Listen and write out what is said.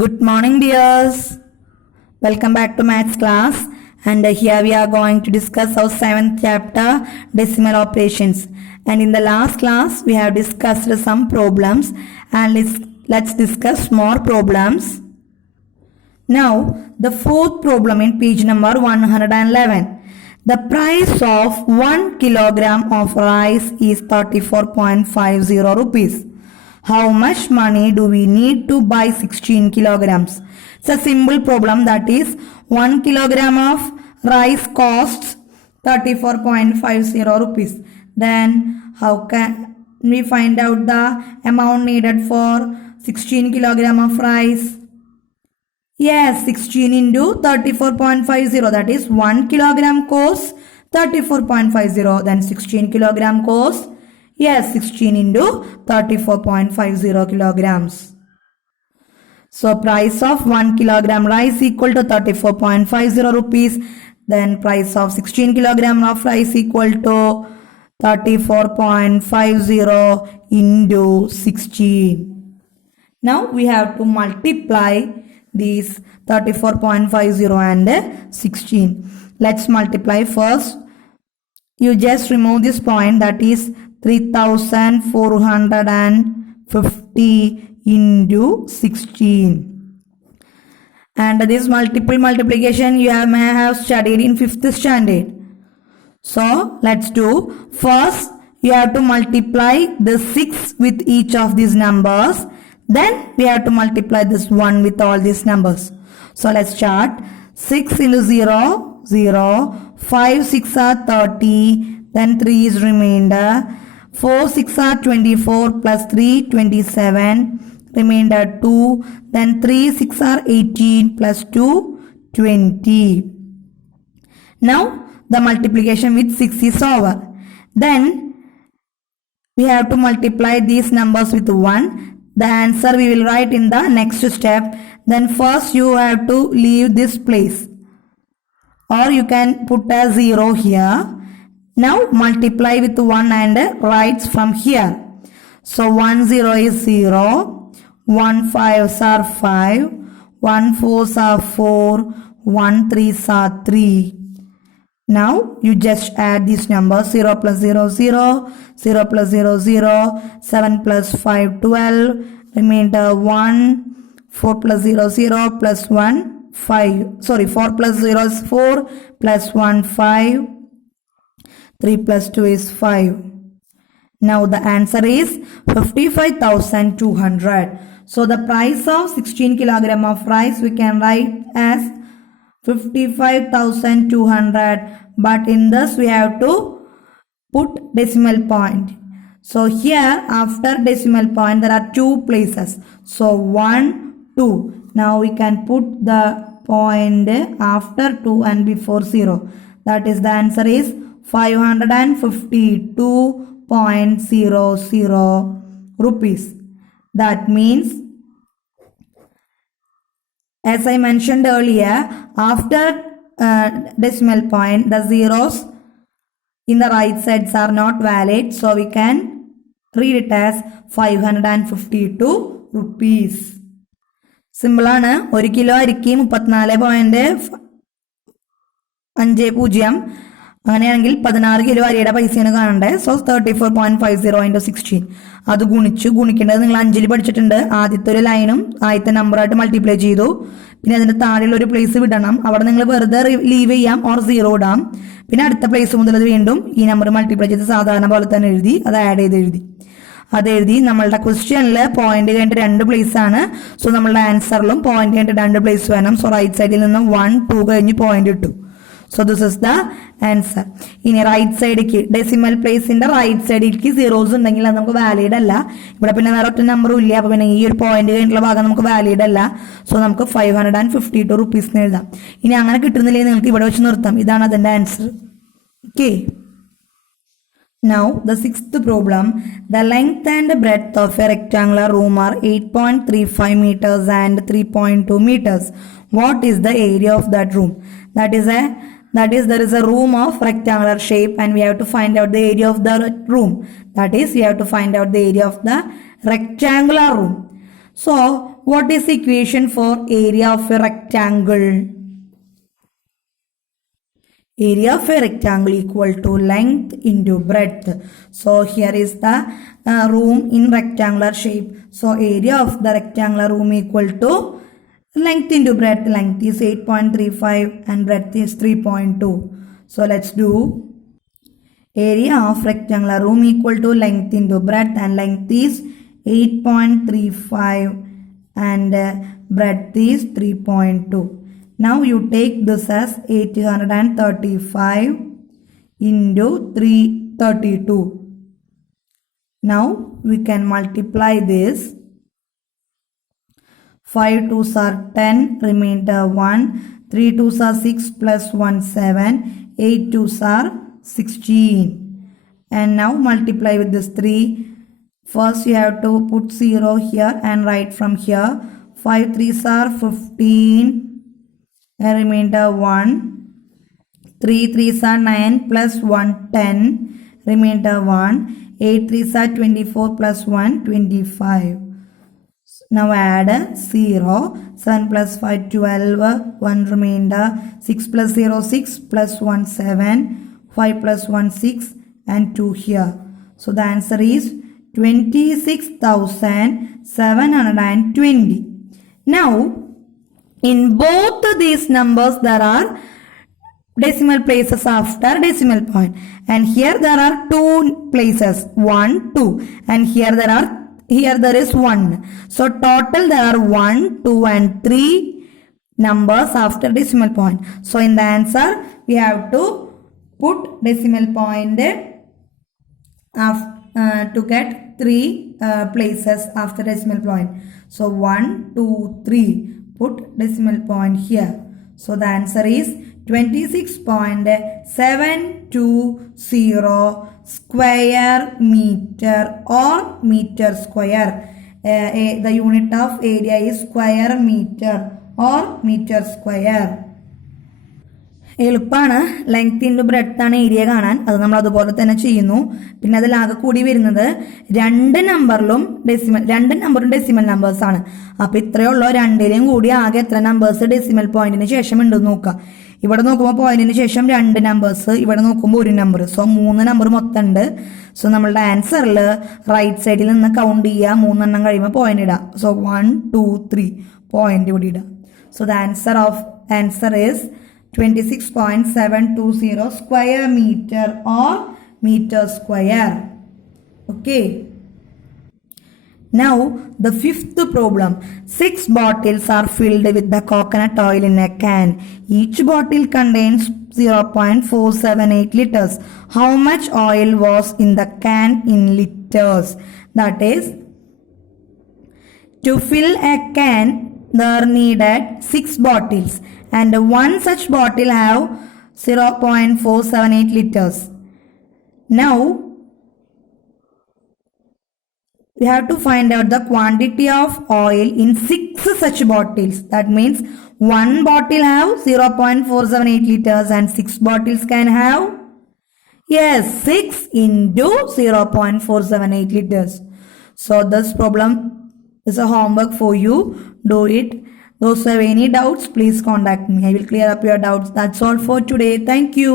Good morning, dears. Welcome back to maths class. And here we are going to discuss our 7th chapter, decimal operations. And in the last class, we have discussed some problems. And let's discuss more problems. Now, the fourth problem in page number 111. The price of 1 kilogram of rice is 34.50 rupees. How much money do we need to buy 16 kilograms? It's a simple problem, that is 1 kilogram of rice costs 34.50 rupees. Then how can we find out the amount needed for 16 kilogram of rice? Yes, 16 into 34.50, that is 1 kilogram costs 34.50. Then 16 kilogram costs, yes, 16 into 34.50 kilograms. So price of 1 kilogram rice equal to 34.50 rupees. Then price of 16 kilogram of rice equal to 34.50 into 16. Now we have to multiply these 34.50 and 16. Let's multiply first. You just remove this point, that is 3450 into 16. And this multiple multiplication you may have studied in 5th standard. So let's do. First you have to multiply the 6 with each of these numbers. Then we have to multiply this 1 with all these numbers. So let's start. 6 into 0, 0. 5 6 are 30. Then 3 is remainder. 4 6 are 24 plus 3 27. Remainder 2. Then 3 6 are 18 plus 2 20. Now the multiplication with 6 is over. Then we have to multiply these numbers with 1. The answer we will write in the next step. Then first you have to leave this place, or you can put a 0 here. Now multiply with 1 and writes from here. So 1 0 is 0, 1 5s are 5, 1 4s are 4, 1 3s are 3. Now you just add these numbers. 0 plus 0 0, 0 plus 0 0, 7 plus 5 12, remainder 1, 4 plus 0 0 plus 1 5. 4 plus 0 is 4 plus 1 5. 3 plus 2 is 5. Now the answer is 55,200. So the price of 16 kilogram of rice we can write as 55,200. But in this we have to put decimal point. So here after decimal point there are 2 places. So 1, 2. Now we can put the point after 2 and before 0. That is, the answer is 552.00 rupees. That means, as I mentioned earlier, after decimal point the zeros in the right sides are not valid, so we can read it as 552 rupees. Simple ആണ്. 1 kilo അരിക്ക് 34.50. അങ്ങനെയാണെങ്കിൽ 16 kilo അരിയുടെ പൈസയാണ് കാണണ്ടേ. So 34.50 into 16. അത് ഗുണിക്കേണ്ടത് നിങ്ങൾ 5ൽ പഠിച്ചിട്ടുണ്ട്. ആദ്യത്തെ ഒരു ലൈനും ആദ്യത്തെ നമ്പറായിട്ട് മൾട്ടിപ്ലൈ ചെയ്തു. പിന്നെ അതിന്റെ താഴെയുള്ള ഒരു പ്ലേസ് വിടണം. അവിടെ നിങ്ങൾ വെറുതെ ലീവ് ചെയ്യാം ഓർ 0 ഇടാം. പിന്നെ അടുത്ത പ്ലേസ് മുതൽ അത് വീണ്ടും ഈ നമ്പർ മൾട്ടിപ്ലൈ ചെയ്ത് സാധാരണ പോലെ തന്നെ എഴുതി അത് ആഡ് ചെയ്ത് എഴുതി. അതെഴുതി നമ്മളുടെ ക്വസ്റ്റ്യനിൽ പോയിന്റ് കഴിഞ്ഞിട്ട് 2 പ്ലേസ് ആണ്. സോ നമ്മളുടെ ആൻസറിലും പോയിന്റ് കഴിഞ്ഞിട്ട് 2 പ്ലേസ് വേണം. സോ റൈറ്റ് സൈഡിൽ നിന്ന് 1 2 കഴിഞ്ഞ് പോയിന്റ് ഇട്ടു. So this is the answer. ഇനി റൈറ്റ് സൈഡിലേക്ക് ഡെസിമൽ പ്ലേസിന്റെ റൈറ്റ് സൈഡിലേക്ക് സീറോസ് ഉണ്ടെങ്കിൽ അത് നമുക്ക് വാലിഡ് അല്ല. ഇവിടെ പിന്നെ വേറെ ഒറ്റ നമ്പറും ഇല്ല. അപ്പൊ പിന്നെ ഈ ഒരു പോയിന്റ് കഴിഞ്ഞിട്ടുള്ള ഭാഗം നമുക്ക് വാലിഡ് അല്ല. സോ നമുക്ക് 552 rupees എഴുതാം. ഇനി അങ്ങനെ കിട്ടുന്നില്ലെങ്കിൽ നിങ്ങൾക്ക് ഇവിടെ വെച്ച് നിർത്താം. ഇതാണ് അതിന്റെ answer. Okay. Now the 6th problem. The length and breadth of a rectangular room are 8.35 meters and 3.2 meters. What is the area of that room? That is there is a room of rectangular shape and we have to find out the area of the room. That is, we have to find out the area of the rectangular room. So what is the equation for area of a rectangle? Area of a rectangle equal to length into breadth. So here is the room in rectangular shape. So area of the rectangular room equal to length into breadth. Length is 8.35 and breadth is 3.2. So let's do area of rectangular room equal to length into breadth, and length is 8.35 and breadth is 3.2. Now you take this as 835 into 332. Now we can multiply this. 5 2s are 10, remainder 1. 3 2s are 6 plus 1 7. 8 2s are 16. And now multiply with this 3. First you have to put 0 here and write from here. 5 3s are 15. And remainder 1. 3 3s are 9 plus 1 10. Remainder 1. 8 3s are 24 plus 1 25. Now add 0. 7 plus 5 12. 1 remainder. 6 plus 0 6 plus 1 7. 5 plus 1 6 and 2 here. So the answer is 26,720. Now in both these numbers there are decimal places after decimal point, and here there are 2 places, 1 2, and here there is 1. So total there are 1 2 and 3 numbers after decimal point. So in the answer we have to put decimal point to get 3 places after decimal point. So 1 2 3, put decimal point here. So the answer is 26.720 square meter or meter square. The unit of area is square meter or meter square. എളുപ്പമാണ്. Length into breadth ആണ് area കാണാൻ. അത് നമ്മൾ അതുപോലെ തന്നെ ചെയ്യുന്നു. പിന്നെ അതിലാകെ കൂടി വരുന്നത് രണ്ട് നമ്പറും ഡെസിമൽ നമ്പേഴ്സ് ആണ്. അപ്പൊ ഇത്രയുള്ള രണ്ടിലെയും കൂടി ആകെ എത്ര നമ്പേഴ്സ് ഡെസിമൽ പോയിന്റിന് ശേഷം ഉണ്ടെന്ന് നോക്കാം. ഇവിടെ നോക്കുമ്പോൾ പോയിന്റിന് ശേഷം 2 നമ്പേഴ്സ്, ഇവിടെ നോക്കുമ്പോൾ 1 നമ്പർ. സോ 3 നമ്പർ മൊത്തം ഉണ്ട്. സോ നമ്മളുടെ ആൻസറിൽ റൈറ്റ് സൈഡിൽ നിന്ന് കൗണ്ട് ചെയ്യുക, 3 എണ്ണം കഴിയുമ്പോൾ പോയിന്റ് ഇടാം. സോ 1 2 3 പോയിന്റ് ഇവിടെ ഇടാം. So the answer is 26.720 square meter or meter square. Okay. Now the fifth problem. 6 bottles are filled with the coconut oil in a can. Each bottle contains 0.478 liters. How much oil was in the can in liters? That is, to fill a can there needed 6 bottles, and one such bottle have 0.478 liters. Now we have to find out the quantity of oil in 6 such bottles. That means one bottle have 0.478 liters and 6 bottles can have, yes, 6 into 0.478 liters. So this problem is a homework for you. Do it. Those who have any doubts, please contact me. I will clear up your doubts. That's all for today. Thank you.